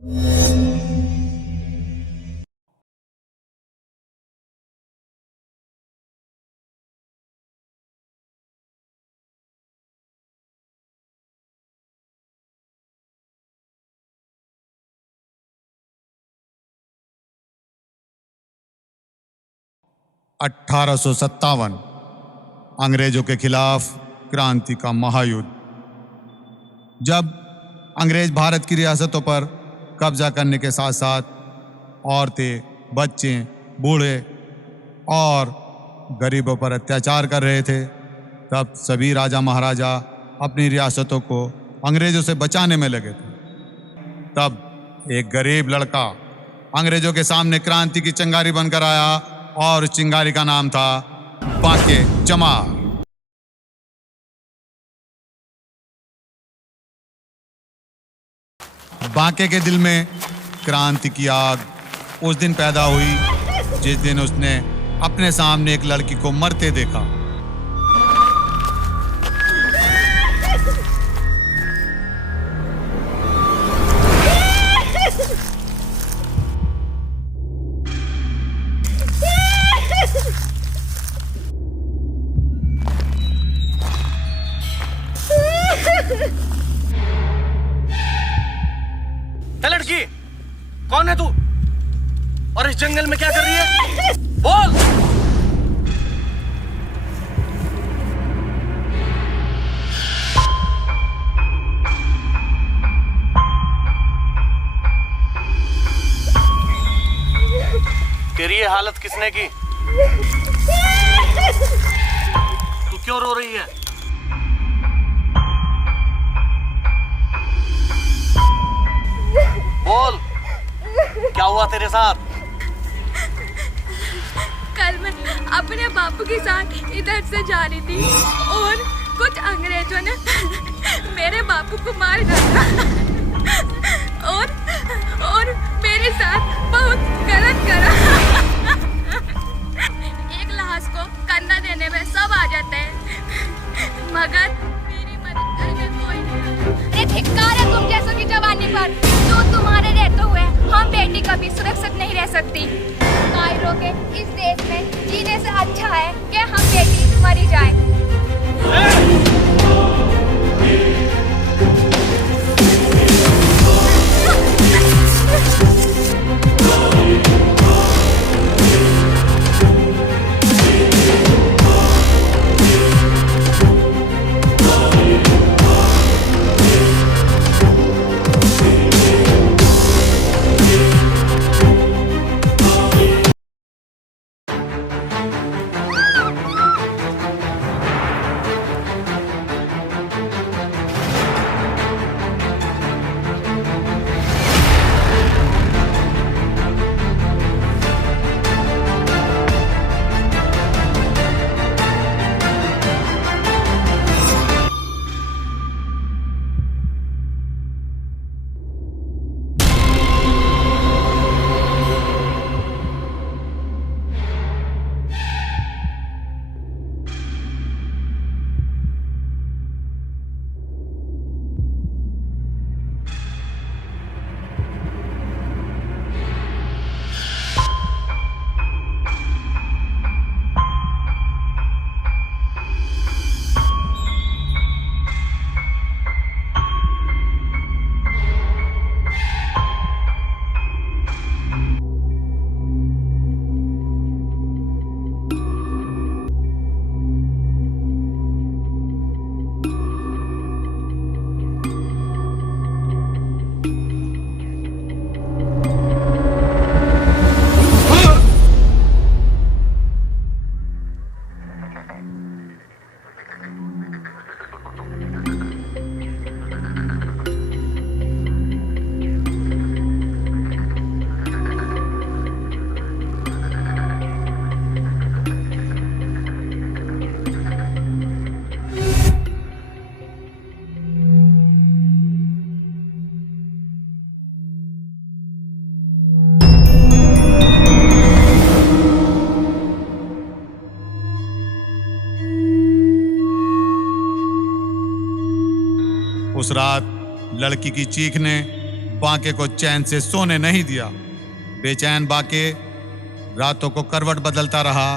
1857 अंग्रेजों के खिलाफ क्रांति का महायुद्ध। जब अंग्रेज भारत की रियासतों पर कब्जा करने के साथ साथ औरतें, बच्चे, बूढ़े और गरीबों पर अत्याचार कर रहे थे, तब सभी राजा महाराजा अपनी रियासतों को अंग्रेजों से बचाने में लगे थे। तब एक गरीब लड़का अंग्रेजों के सामने क्रांति की चिंगारी बनकर आया और उस चिंगारी का नाम था बांके जमाल। बांके के दिल में क्रांति की आग उस दिन पैदा हुई जिस दिन उसने अपने सामने एक लड़की को मरते देखा। लड़की कौन है तू और इस जंगल में क्या कर रही है? बोल। तेरी ये हालत किसने की? तू क्यों रो रही है? बोल, क्या हुआ तेरे साथ? कल मैं अपने बापू के साथ इधर से जा रही थी और कुछ अंग्रेजों ने मेरे बापू को मार डाला और मेरे साथ बहुत गलत करा। एक लाश को कंधा देने में सब आ जाते हैं, मगर मेरी मदद करने कोई नहीं। ये धिक्कार है तुम जैसों की जवानी पर। जो तुम्हारे रहते हुए हम बेटी कभी सुरक्षित नहीं रह सकती। कायरो के इस देश में जीने से अच्छा है कि हम बेटी मरी जाए। उस रात लड़की की चीख ने बांके को चैन से सोने नहीं दिया। बेचैन बांके रातों को करवट बदलता रहा।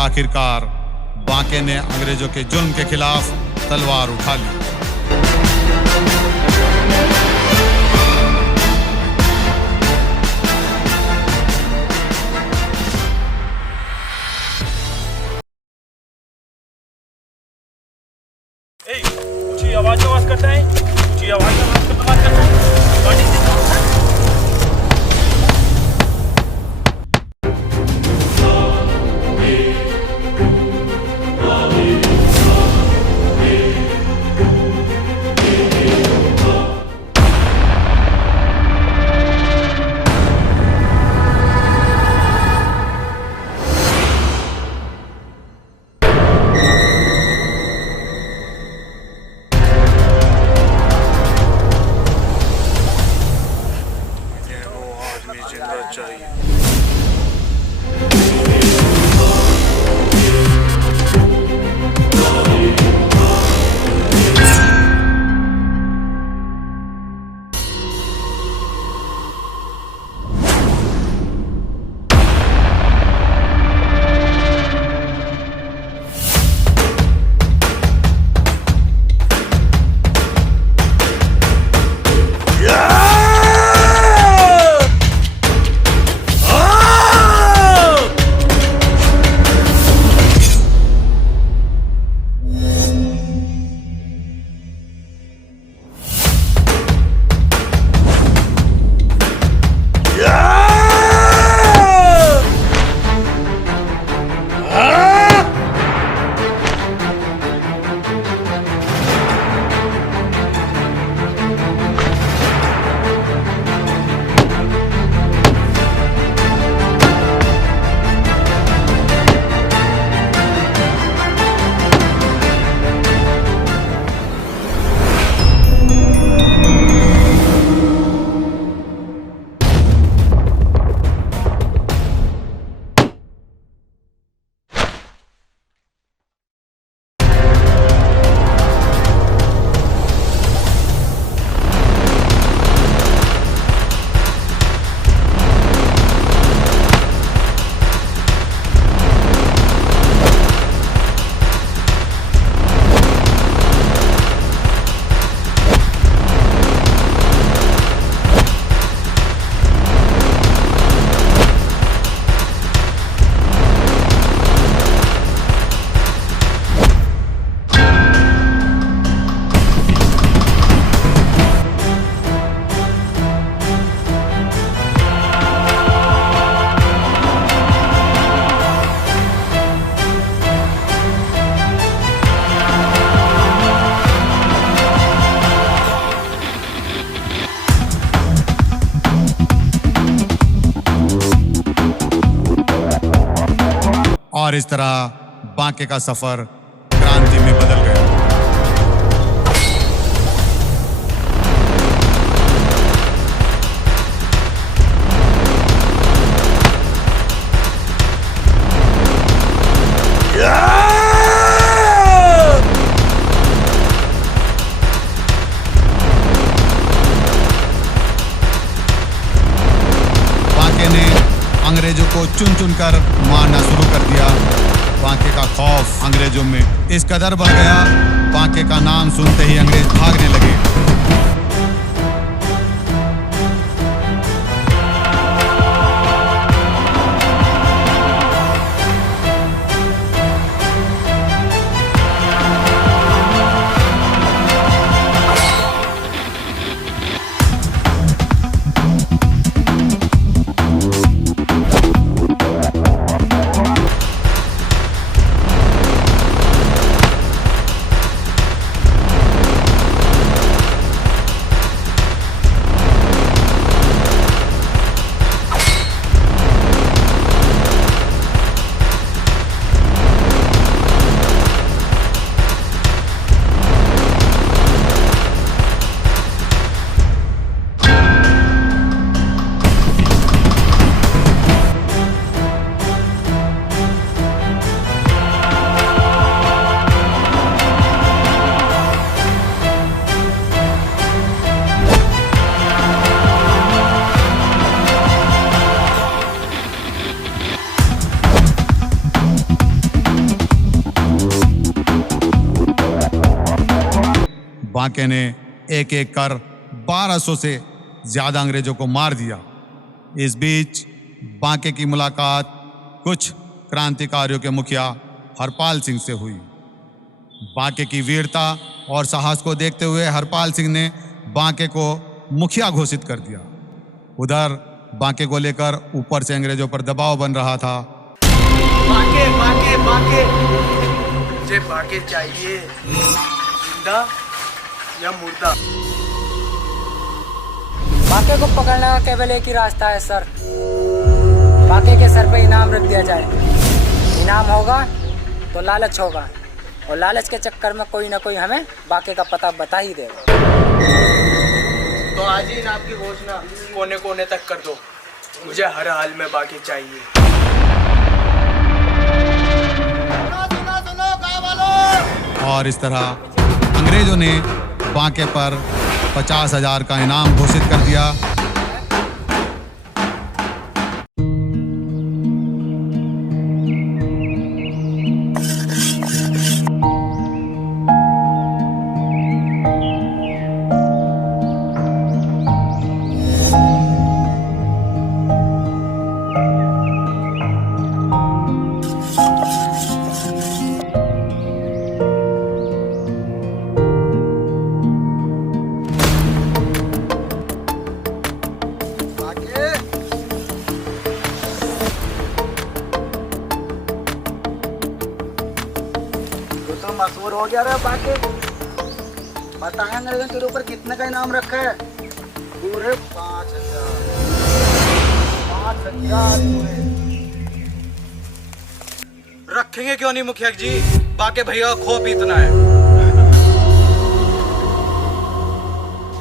आखिरकार बांके ने अंग्रेजों के जुल्म के खिलाफ तलवार उठा ली। ऊंची आवाज करता है, ऊंची आवाज करता है। गाड़ी से चाहिए। और इस तरह बांके का सफर क्रांति में बदल गया। बांके ने अंग्रेजों को चुन चुन कर मारना शुरू कर दिया। बांके का खौफ अंग्रेजों में इस कदर बढ़ गया, बांके का नाम सुनते ही अंग्रेज भागने लगे। बांके ने एक एक कर 1200 से ज़्यादा अंग्रेजों को मार दिया। इस बीच बांके की मुलाकात कुछ क्रांतिकारियों के मुखिया हरपाल सिंह से हुई। बांके की वीरता और साहस को देखते हुए हरपाल सिंह ने बांके को मुखिया घोषित कर दिया। उधर बांके को लेकर ऊपर से अंग्रेजों पर दबाव बन रहा था। बांके बांके बांके, मुझे बांके चाहिए, जिंदा या मुर्दा। बांके को पकड़ने का केवल एक ही रास्ता है सर, बांके के सर पे इनाम रख दिया जाए। इनाम होगा तो लालच होगा, और लालच के चक्कर में कोई ना कोई हमें बांके का पता बता ही देगा। तो आज ही इनाम की घोषणा कोने कोने तक कर दो, मुझे हर हाल में बांके चाहिए। और इस तरह अंग्रेजों ने बांके पर 50,000 का इनाम घोषित कर दिया। मशहूर हो गया रे बांके। पता है अंग्रेजों तेरे ऊपर कितने का इनाम रखा है? पूरे 5,000 पूरे। रखेंगे क्यों नहीं मुखिया जी, बांके भैया का खौफ इतना है।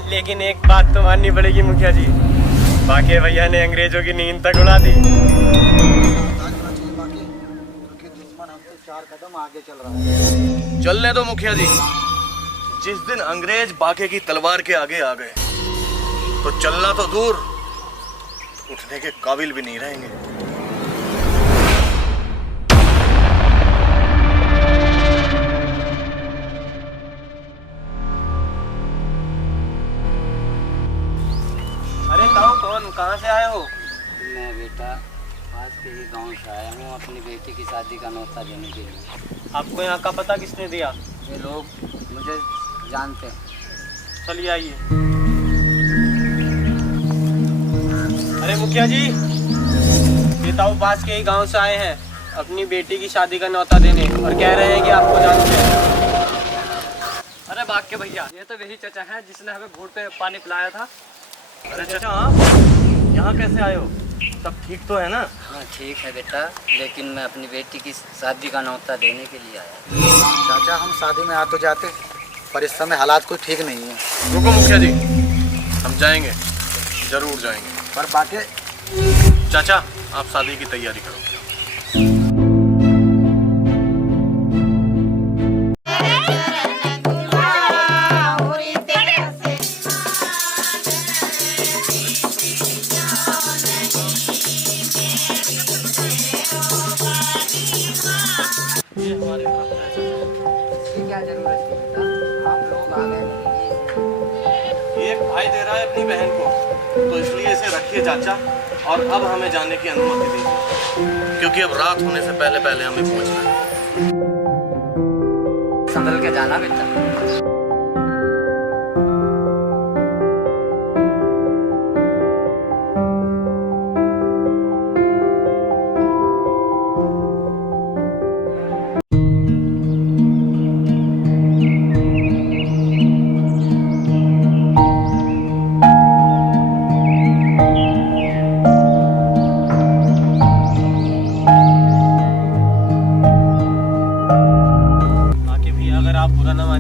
लेकिन एक बात तो माननी पड़ेगी मुखिया जी, बांके भैया ने अंग्रेजों की नींद तक उड़ा दी। दुश्मन हमसे 4 कदम आगे चल रहा है। चलने दो मुखिया जी, जिस दिन अंग्रेज बांके की तलवार के आगे आ गए तो चलना तो दूर, उठने के काबिल भी नहीं रहेंगे। अरे ताऊ कौन, कहाँ से आए हो? मैं बेटा पास के ही गांव से आया हूँ अपनी बेटी की शादी का न्योता देने के लिए। आपको यहाँ का पता किसने दिया? ये लोग मुझे जानते हैं। चलिए आइए। अरे मुखिया जी, ये ताऊ पास के ही गांव से आए हैं अपनी बेटी की शादी का न्योता देने, और कह रहे हैं कि आपको जानते हैं। अरे बांके भैया, ये तो वही चाचा हैं जिसने हमें भूड पे पानी पिलाया था। अरे चाचा आप यहाँ कैसे आए हो? सब ठीक तो है ना? हाँ ठीक है बेटा, लेकिन मैं अपनी बेटी की शादी का न्योता देने के लिए आया। चाचा हम शादी में आ तो जाते, पर इस समय हालात कोई ठीक नहीं है। रुको मुखिया जी, हम जाएंगे, जरूर जाएंगे। पर बांके चाचा आप शादी की तैयारी करो। क्या जरूरत थी बेटा, आप लोग आ गए मेरे लिए। ये भाई दे रहा है अपनी बहन को, तो इसलिए इसे रखिए चाचा, और अब हमें जाने की अनुमति दीजिए, क्योंकि अब रात होने से पहले पहले हमें पहुंचना है। संभल के जाना बेटा।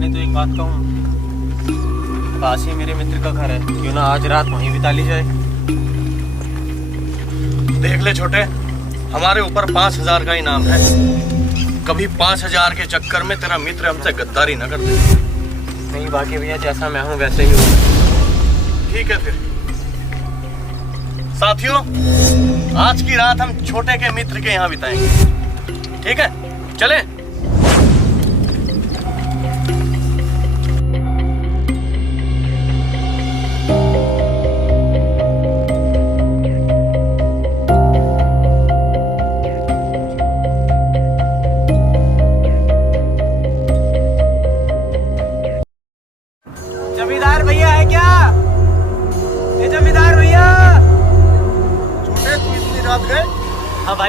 तो एक बात कहूँ, पास ही मेरे मित्र का घर है, क्यों ना आज रात वहीं बिता ली जाए। देख ले छोटे, हमारे ऊपर 5,000 का इनाम है, कभी 5,000 के चक्कर में तेरा मित्र हमसे गद्दारी न कर दे। नहीं बांके भैया, जैसा मैं हूँ वैसे ही हूँ। ठीक है फिर साथियों, आज की रात हम छोटे के मित्र के यहाँ बिताएंगे, ठीक है? चलें।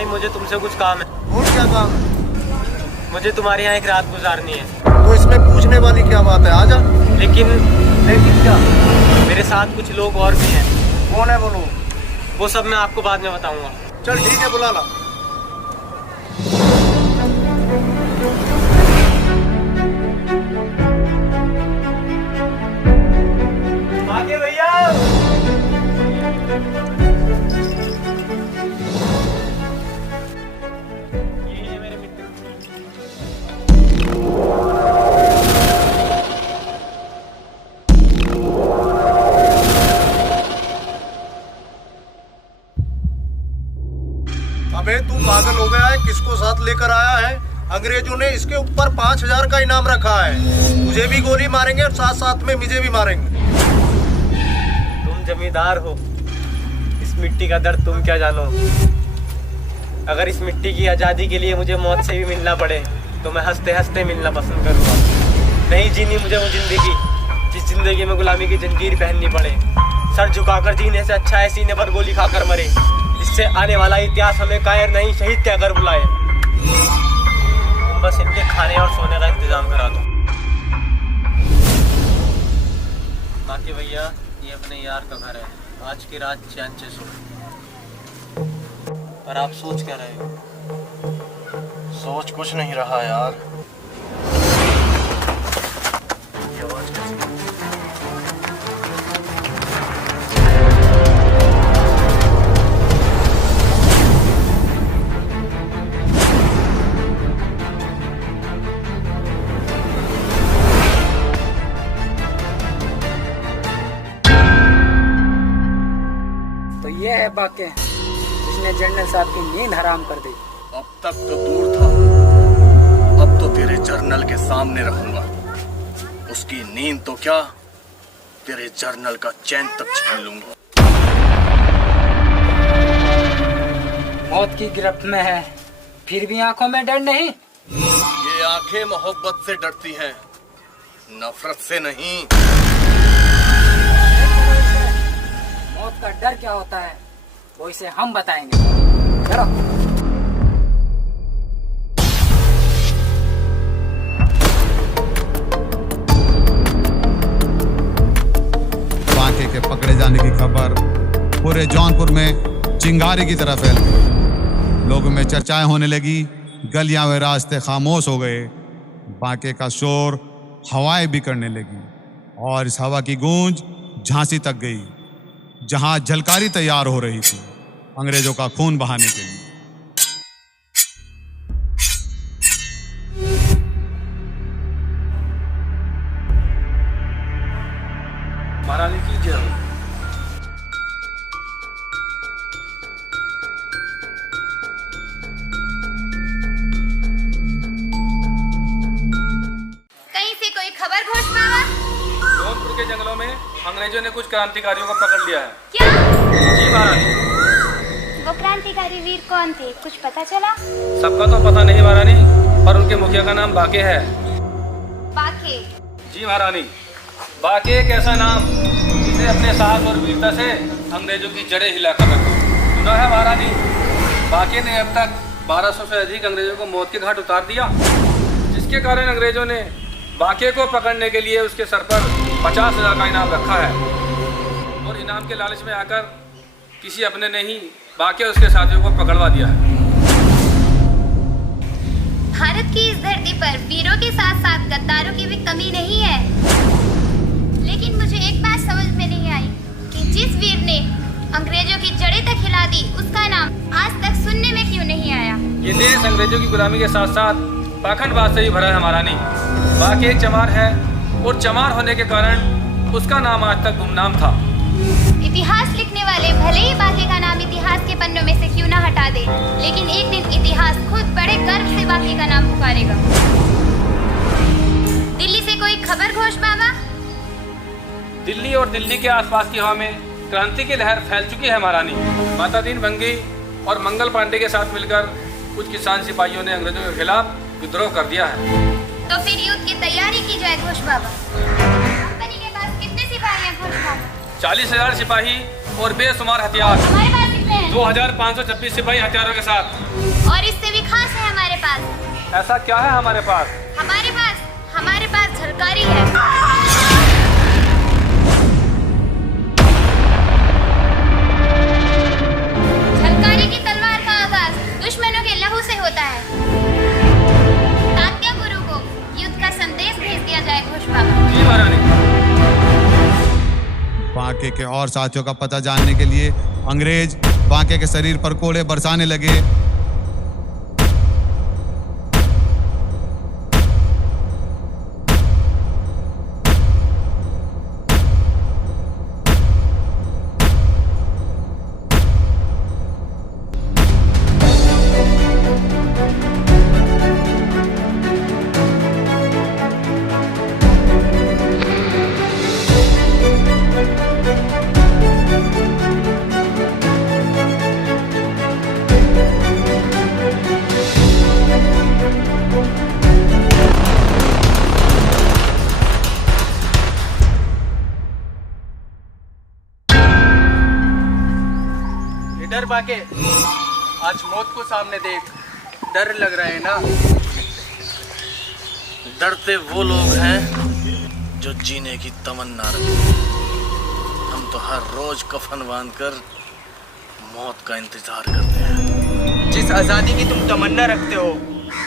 भाई मुझे तुमसे कुछ काम है। और क्या काम है? मुझे तुम्हारे यहाँ एक रात गुजारनी है। तो इसमें पूछने वाली क्या बात है, आजा। लेकिन क्या? मेरे साथ कुछ लोग और भी हैं। कौन है वो लोग? वो सब मैं आपको बाद में बताऊंगा। चल ठीक है, बुला ला। आगे भैया। ये है मेरे मित्र। अबे तू पागल हो गया है? किसको साथ लेकर आया है? अंग्रेजों ने इसके ऊपर 5000 का इनाम रखा है। तुझे भी गोली मारेंगे और साथ साथ में मुझे भी मारेंगे। तुम जमींदार हो, इस मिट्टी का दर्द तुम क्या जानो। अगर इस मिट्टी की आज़ादी के लिए मुझे मौत से भी मिलना पड़े तो मैं हंसते हंसते मिलना पसंद करूँगा। नहीं जीनी मुझे वो जिंदगी जिस जिंदगी में गुलामी की जंजीर पहननी पड़े। सर झुकाकर जीने से अच्छा है सीने पर गोली खाकर मरे। इससे आने वाला इतिहास हमें कायर नहीं शहीद कहकर बुलाए। तुम बस इनके खाने और सोने का इंतजाम करा दो। बाकी भैया ये अपने यार का घर है। आज की रात चैन से सो। पर आप सोच क्या रहे हो? सोच कुछ नहीं रहा यार। ये आवाज कैसी? तो ये है बाके जिसने जनरल साहब की नींद हराम कर दी। अब तक तो दूर था, अब तो तेरे जर्नल के सामने रहूंगा। उसकी नींद तो क्या, तेरे जर्नल का चैन तक छीन लूंगा। मौत की गिरफ्त में है, फिर भी आंखों में डर नहीं। ये आंखें मोहब्बत से डरती हैं, नफरत से नहीं। मौत का डर क्या होता है वो इसे हम बताएंगे। चलो। बांके के पकड़े जाने की खबर पूरे जौनपुर में चिंगारी की तरह फैल गई। लोगों में चर्चाएं होने लगी, गलियां व रास्ते खामोश हो गए। बांके का शोर हवाएं भी करने लगी और इस हवा की गूंज झांसी तक गई, जहां झलकारी तैयार हो रही थी अंग्रेजों का खून बहाने के लिए। महारानी की जय हो। कहीं से कोई खबर घोष बाबा? जौनपुर के जंगलों में अंग्रेजों ने कुछ क्रांतिकारियों को पकड़ लिया है। क्या? जी महारानी। वो क्रांतिकारी वीर कौन थे, कुछ पता चला? सबका तो पता नहीं महारानी, पर उनके मुखिया का नाम बाके है। बाके? जी महारानी, बाके एक ऐसा नाम जिसे अपने साहस और वीरता से अंग्रेजों की जड़ें हिलाकर रखा। सुना है महारानी, बाके ने अब तक 1200 से अधिक अंग्रेजों को मौत के घाट उतार दिया, जिसके कारण अंग्रेजों ने बाके को पकड़ने के लिए उसके सर पर 50,000 का इनाम रखा है। और इनाम के लालच में आकर किसी अपने ने ही बाके और उसके साथियों को पकड़वा दिया है। भारत की इस धरती पर वीरों के साथ साथ गद्दारों की भी कमी नहीं है। लेकिन मुझे एक बात समझ में नहीं आई कि जिस वीर ने अंग्रेजों की जड़ें तक हिला दी, उसका नाम आज तक सुनने में क्यों नहीं आया? ये देश अंग्रेजों की गुलामी के साथ साथ पाखंडवाद से भी भरा है महारानी। बाके एक चमार है और चमार होने के कारण उसका नाम आज तक गुमनाम था। इतिहास लिखने वाले भले ही बाके का नाम इतिहास के पन्नों में से क्यों ना हटा दे, लेकिन एक दिन इतिहास खुद बड़े गर्व से बाके का नाम पुकारेगा। दिल्ली से कोई खबर घोष बाबा? दिल्ली और दिल्ली के आसपास की हवा में क्रांति की लहर फैल चुकी है महारानी। माता दीन भंगी और मंगल पांडे के साथ मिलकर कुछ किसान सिपाहियों ने अंग्रेजों के खिलाफ विद्रोह कर दिया है। तो फिर युद्ध की तैयारी की जाए घोष बाबा। कंपनी के पास कितने सिपाही हैं घोष बाबा? 40,000 सिपाही और बेशुमार हथियार। हमारे पास कितने हैं? 2526 सिपाही हथियारों के साथ। और इससे भी खास है हमारे पास। ऐसा क्या है हमारे पास? हमारे पास झलकारी है। झलकारी की तलवार का आगाज दुश्मनों के लहू से होता है। तात्या गुरु को युद्ध का संदेश भेज दिया जाए घोष बाबा। जी महारानी। बांके के और साथियों का पता जानने के लिए अंग्रेज बांके के शरीर पर कोड़े बरसाने लगे। डर बाके, आज मौत को सामने देख, डर लग रहा है ना? डरते वो लोग हैं जो जीने की तमन्ना रखते। हम तो हर रोज कफन बांधकर मौत का इंतजार करते हैं। जिस आज़ादी की तुम तमन्ना रखते हो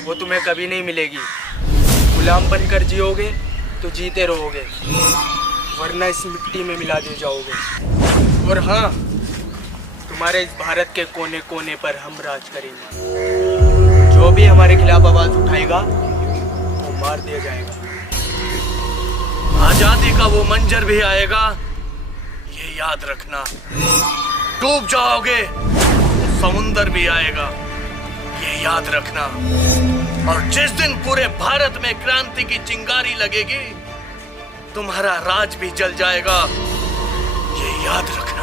वो तुम्हें कभी नहीं मिलेगी। गुलाम बनकर जियोगे तो जीते रहोगे, वरना इस मिट्टी में मिला दिए जाओगे। और हाँ, तुम्हारे इस भारत के कोने कोने पर हम राज करेंगे। जो भी हमारे खिलाफ आवाज उठाएगा वो मार दिया जाएगा। आजादी का वो मंजर भी आएगा, ये याद रखना। डूब जाओगे तो समुंदर भी आएगा, ये याद रखना। और जिस दिन पूरे भारत में क्रांति की चिंगारी लगेगी, तुम्हारा राज भी जल जाएगा, ये याद रखना।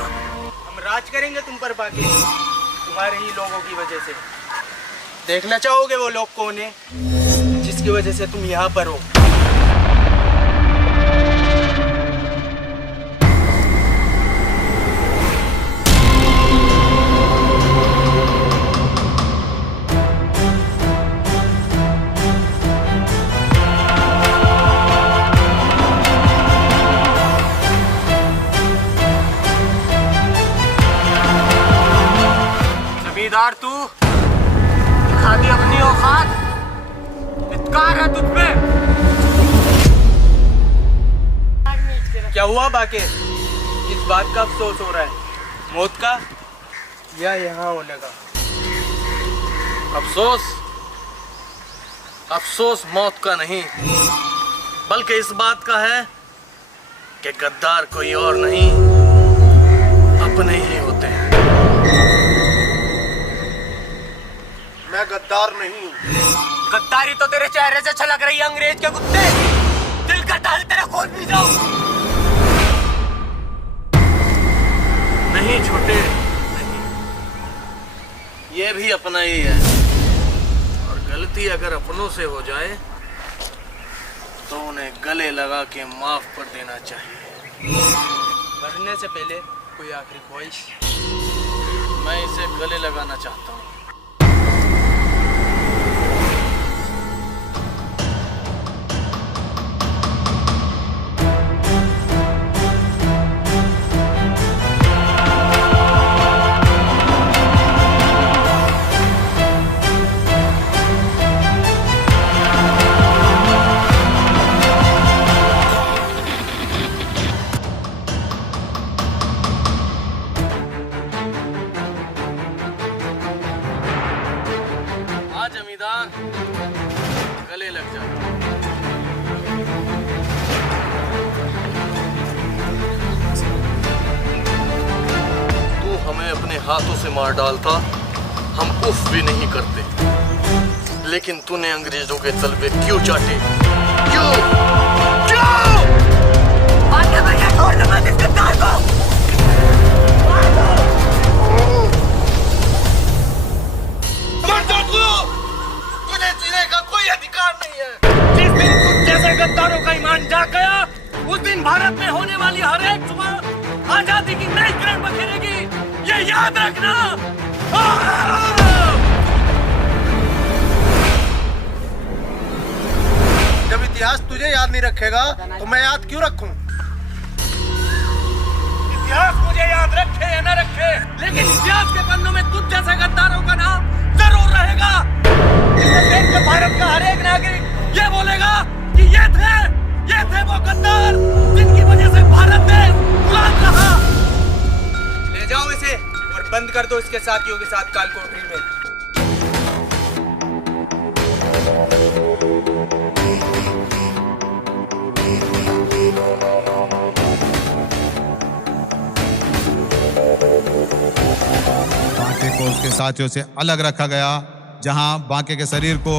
हम राज करेंगे तुम पर बाकी, तुम्हारे ही लोगों की वजह से। देखना चाहोगे वो लोग कौन है जिसकी वजह से तुम यहाँ पर हो? जमींदार तू दिखा दी अपनी औकात, इत्कार है तुझ पे। क्या हुआ बाके? किस बात का अफसोस हो रहा है? मौत का या यहाँ होने का? अफसोस मौत का नहीं, बल्कि इस बात का है कि गद्दार कोई और नहीं, अपने ही होते हैं। मैं गद्दार नहीं हूँ। गद्दारी तो तेरे चेहरे से छलक रही है अंग्रेज के कुत्ते। दिल का डाल तेरा खोल भी जाऊं। नहीं छोटे, नहीं, ये भी अपना ही है। और गलती अगर अपनों से हो जाए तो उन्हें गले लगा के माफ कर देना चाहिए। मरने से पहले कोई आखिरी ख्वाहिश? मैं इसे गले लगाना चाहता हूँ। गले लग जा। तू हमें अपने हाथों से मार डालता, हम उफ भी नहीं करते। लेकिन तूने अंग्रेजों के तलवे क्यों चाटे? क्यों? क्यों? आगे बढ़िया, छोड़ना मत इस गद्दार को। तुझे जीने का कोई अधिकार नहीं है। जिस दिन तुझ जैसे गद्दारों का ईमान जाग गया, उस दिन भारत में होने वाली हर एक सुबह आजादी की नई किरण बखेरेगी। ये याद रखना। जब इतिहास तुझे याद नहीं रखेगा तो मैं याद क्यों रखूं? इतिहास मुझे याद रखे या न रखे, लेकिन इतिहास के पन्नों में तुझ जैसे गद्दारों का नाम जरूर रहेगा। इसे देख के भारत का हर एक नागरिक ये बोलेगा कि ये थे वो गद्दार जिनकी वजह से भारत देश गुलाम रहा। ले जाओ इसे और बंद कर दो इसके साथियों के साथ काल कोठरी में। बांके को उसके साथियों से अलग रखा गया, जहां बांके के शरीर को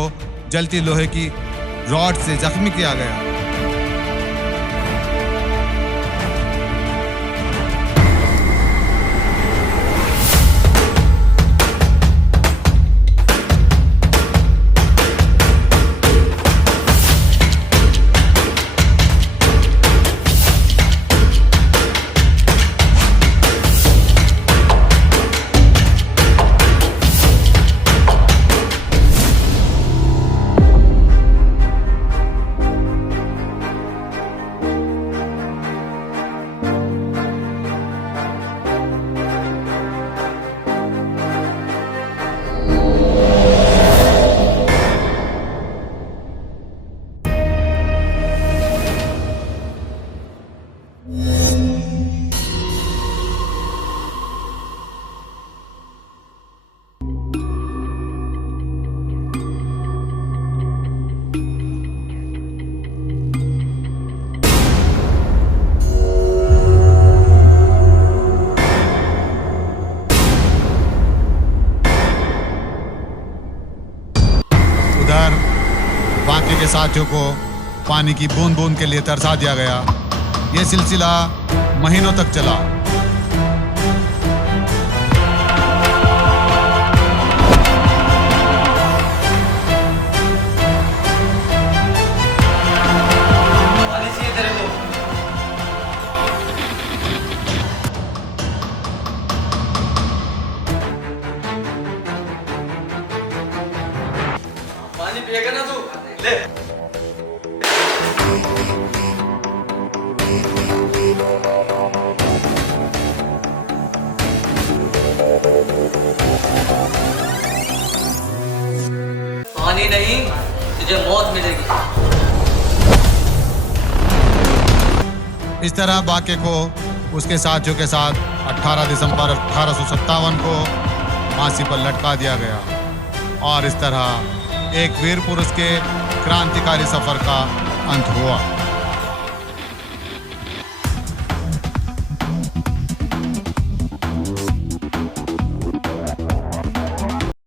जलती लोहे की रॉड से जख्मी किया गया। बांके के साथियों को पानी की बूंद बूंद के लिए तरसा दिया गया। यह सिलसिला महीनों तक चला। पानी पिएगा ना तू? ले। पानी नहीं, तुझे मौत मिलेगी। इस तरह बांके को उसके साथियों के साथ 18 दिसंबर 1857 को फांसी पर लटका दिया गया और इस तरह एक वीर पुरुष के क्रांतिकारी सफर का अंत हुआ।